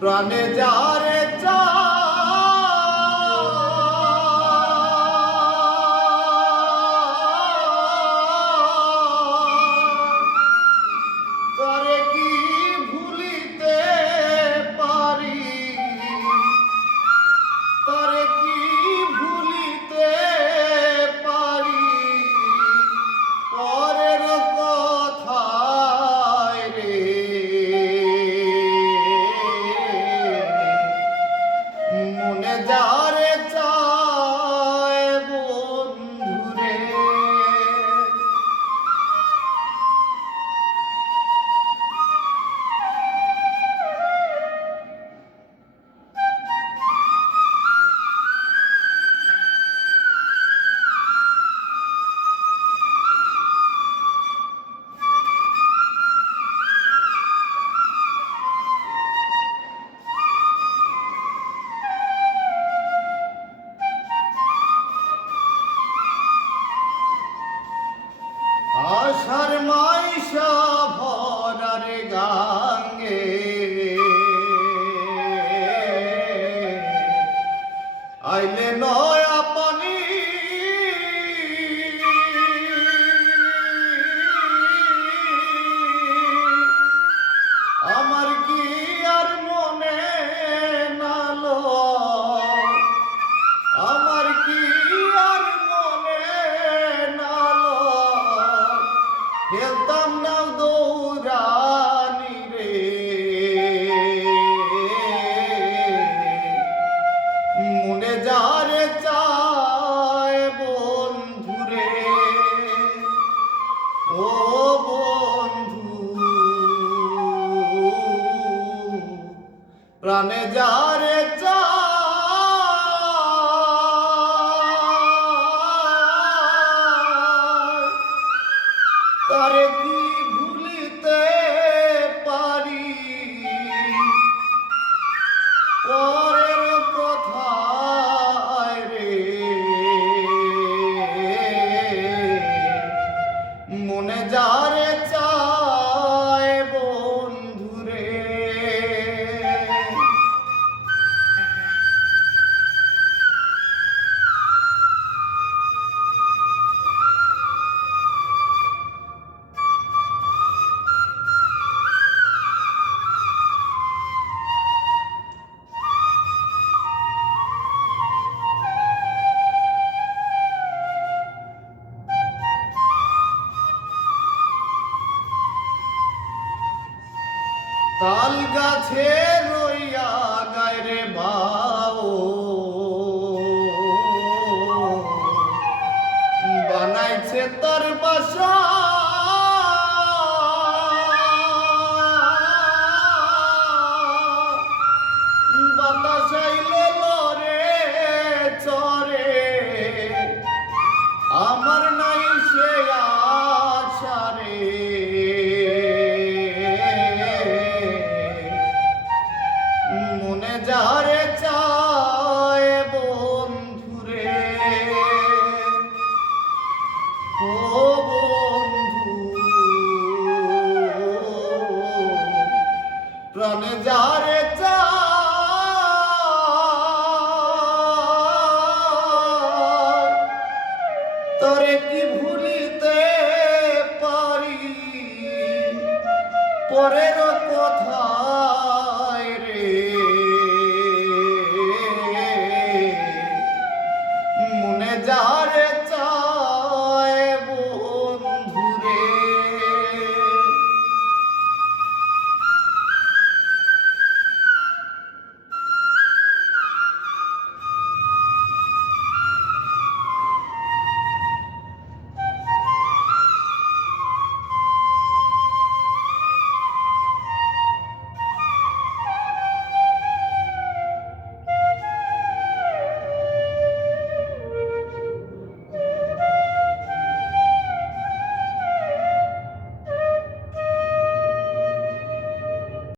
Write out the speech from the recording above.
প্রাণে যারে তারে কি ভুলিতে পারি, তারে কি ভুলিতে পারি, পরের কথায় রে মনে যারে চায় বন্ধুরে। আশার মাইশা ভরার গাঙ্গে আইলে নয়া পানি, আমার কি আর মনে নালো, আমার কি আর মনে নালো, খেলতাম না দৌড়ানি রে মনে যারে চায় বন্ধুরে। ও বন্ধু প্রাণে যারে চায় তারে কি ভুলিতে পারি, পরের কথায় রে মনে যারে চায় বন্ধুরে। তাল গাছে রইয়া গায়রে বাও বানাইছে তার বাসা, বাতাস আইলে লরে চরে, আমার নাই সে আশা রে মনে যারে চায় বন্ধুরে। ও বন্ধু প্রাণে যারে